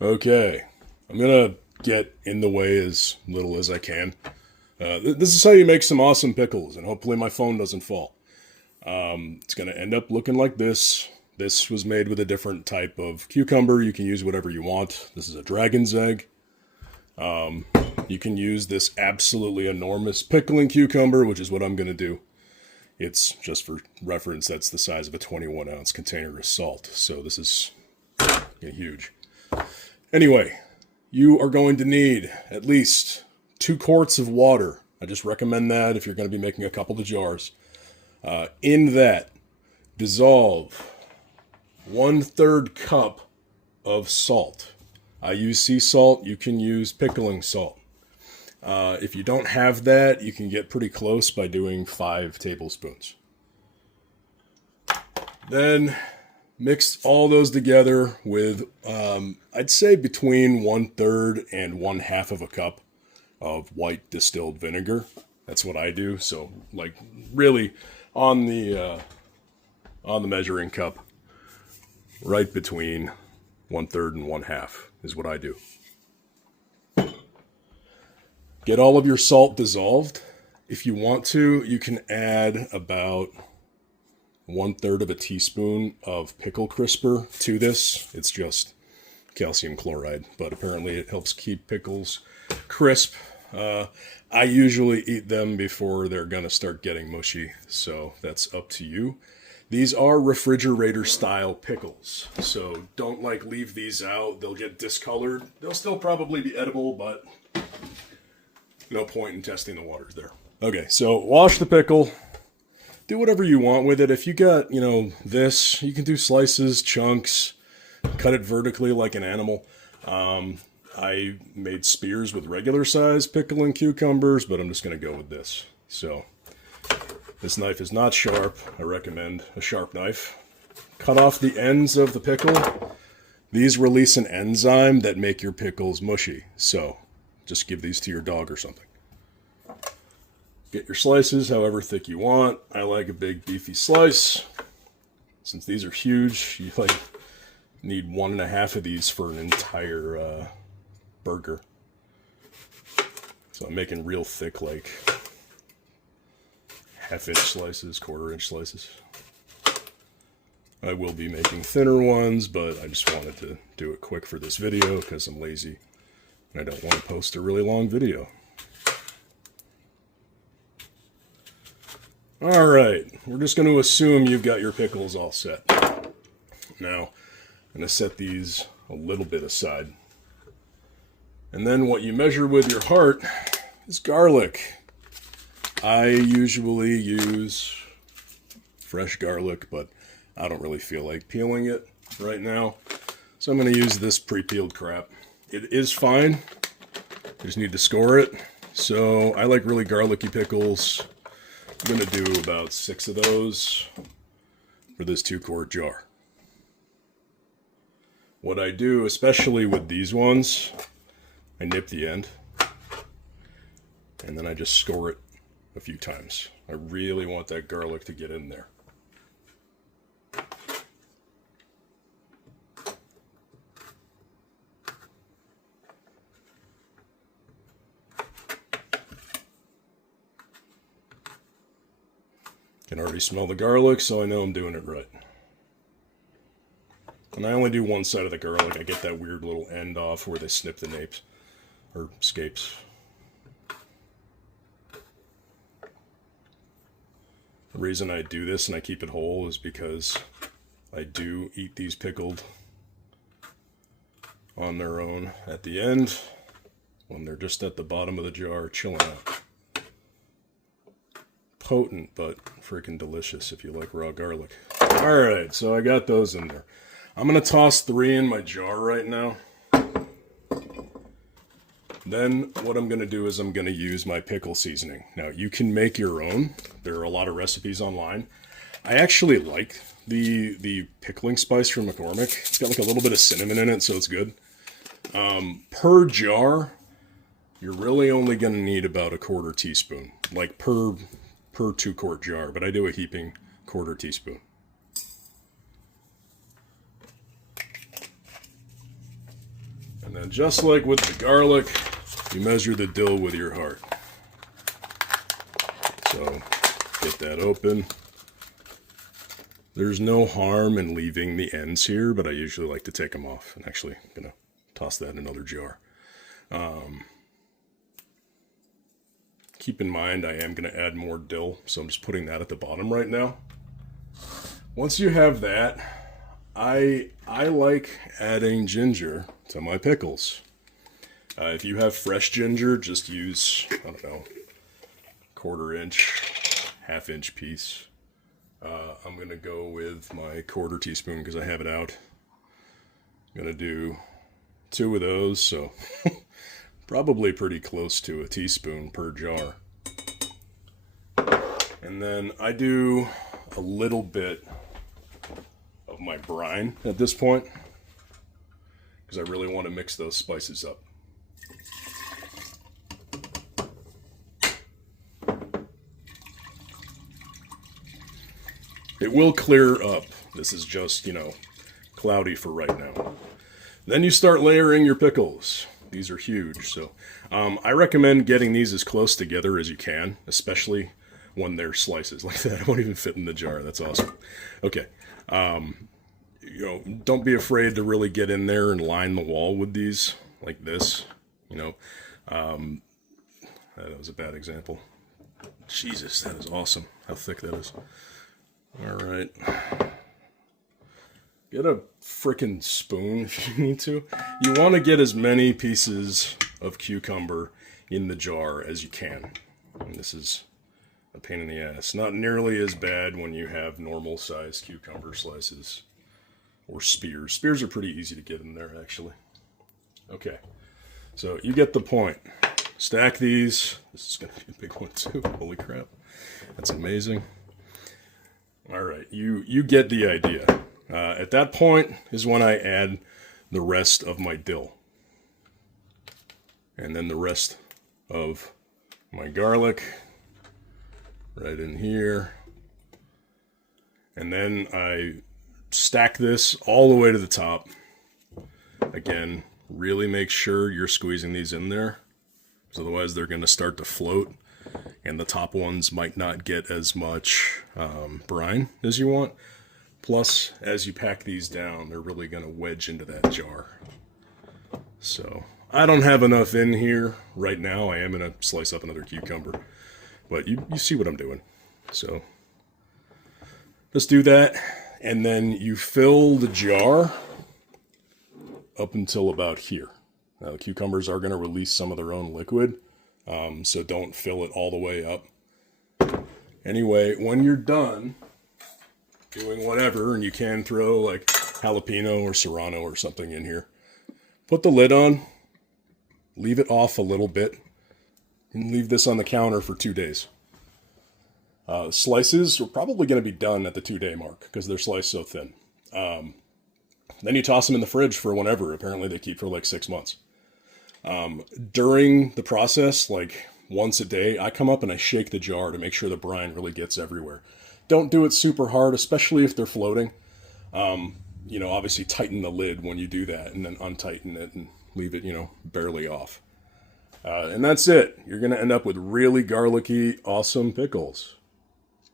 Okay, I'm gonna get in the way as little as I can. This is how you make some awesome pickles, and hopefully my phone doesn't fall. It's gonna end up looking like this. This was made with a different type of cucumber. You can use whatever you want. This is a dragon's egg. You can use this absolutely enormous pickling cucumber, which is what I'm gonna do. It's just for reference, that's the size of a 21-ounce container of salt. So this is huge. Anyway, you are going to need at least 2 quarts of water. I just recommend that if you're going to be making a couple of jars. In that, dissolve 1/3 cup of salt. I use sea salt. You can use pickling salt. If you don't have that, you can get pretty close by doing 5 tablespoons. Then mix all those together with, I'd say between 1/3 and 1/2 of a cup of white distilled vinegar. That's what I do. So, like, really on the measuring cup, right between 1/3 and 1/2 is what I do. Get all of your salt dissolved. If you want to, you can add about 1/3 of a teaspoon of pickle crisper to this. It's just calcium chloride, but apparently it helps keep pickles crisp. I usually eat them before they're gonna start getting mushy, so that's up to you. These are refrigerator style pickles, so don't leave these out. They'll get discolored. They'll still probably be edible, but no point in testing the waters there. Okay, so wash the pickle. Do whatever you want with it. If you got, this, you can do slices, chunks, cut it vertically like an animal. I made spears with regular size pickle and cucumbers, but I'm just going to go with this. So this knife is not sharp. I recommend a sharp knife. Cut off the ends of the pickle. These release an enzyme that make your pickles mushy. So just give these to your dog or something. Get your slices however thick you want. I like a big beefy slice. Since these are huge, you need 1.5 of these for an entire burger. So I'm making real thick, 1/2 inch slices, 1/4 inch slices. I will be making thinner ones, but I just wanted to do it quick for this video because I'm lazy and I don't want to post a really long video. Alright, we're just going to assume you've got your pickles all set. Now, I'm going to set these a little bit aside. And then what you measure with your heart is garlic. I usually use fresh garlic, but I don't really feel like peeling it right now. So I'm going to use this pre-peeled crap. It is fine. I just need to score it. So I like really garlicky pickles. I'm going to do about 6 of those for this 2-quart jar. What I do, especially with these ones, I nip the end, and then I just score it a few times. I really want that garlic to get in there. Can already smell the garlic, so I know I'm doing it right. And I only do one side of the garlic. I get that weird little end off where they snip the napes, or scapes. The reason I do this and I keep it whole is because I do eat these pickled on their own at the end when they're just at the bottom of the jar chilling out. Potent, but freaking delicious if you like raw garlic. Alright, so I got those in there. I'm going to toss 3 in my jar right now. Then what I'm going to do is I'm going to use my pickle seasoning. Now, you can make your own. There are a lot of recipes online. I actually like the pickling spice from McCormick. It's got a little bit of cinnamon in it, so it's good. Per jar, you're really only going to need about 1/4 teaspoon. Per 2-quart jar, but I do a heaping 1/4 teaspoon. then just like with the garlic, you measure the dill with your heart. So get that open. There's no harm in leaving the ends here, but I usually like to take them off. And actually, I'm going to toss that in another jar. Keep in mind, I am going to add more dill, so I'm just putting that at the bottom right now. Once you have that, I like adding ginger to my pickles. If you have fresh ginger, just use, I don't know, 1/4 inch, 1/2 inch piece. I'm going to go with my 1/4 teaspoon because I have it out. I'm going to do 2 of those, so probably pretty close to a teaspoon per jar. And then I do a little bit of my brine at this point because I really want to mix those spices up. It will clear up. This is just, you know, cloudy for right now. Then you start layering your pickles. These are huge, so I recommend getting these as close together as you can, especially when they're slices like that. It won't even fit in the jar. That's awesome. Okay. You know, don't be afraid to really get in there and line the wall with these like this. You know, that was a bad example. Jesus, that is awesome. How thick that is. All right. Get a frickin' spoon if you need to. You want to get as many pieces of cucumber in the jar as you can. And this is a pain in the ass. Not nearly as bad when you have normal sized cucumber slices or spears. Spears are pretty easy to get in there, actually. Okay, so you get the point. Stack these. This is going to be a big one too. Holy crap. That's amazing. All right, you get the idea. At that point is when I add the rest of my dill. And then the rest of my garlic right in here. And then I stack this all the way to the top. Again, really make sure you're squeezing these in there, because otherwise they're going to start to float. And the top ones might not get as much brine as you want. Plus, as you pack these down, they're really going to wedge into that jar. So, I don't have enough in here right now. I am going to slice up another cucumber. But you see what I'm doing. So, just do that. And then you fill the jar up until about here. Now, the cucumbers are going to release some of their own liquid. So don't fill it all the way up. Anyway, when you're done doing whatever, and you can throw like jalapeno or serrano or something in here, put the lid on, leave it off a little bit, and leave this on the counter for 2 days. Slices are probably going to be done at the 2-day mark because they're sliced so thin. Then you toss them in the fridge for whenever. Apparently they keep for like 6 months. During the process, like once a day, I come up and I shake the jar to make sure the brine really gets everywhere. Don't do it super hard, especially if they're floating. You know, obviously tighten the lid when you do that, and then untighten it and leave it, you know, barely off. And that's it. You're going to end up with really garlicky, awesome pickles.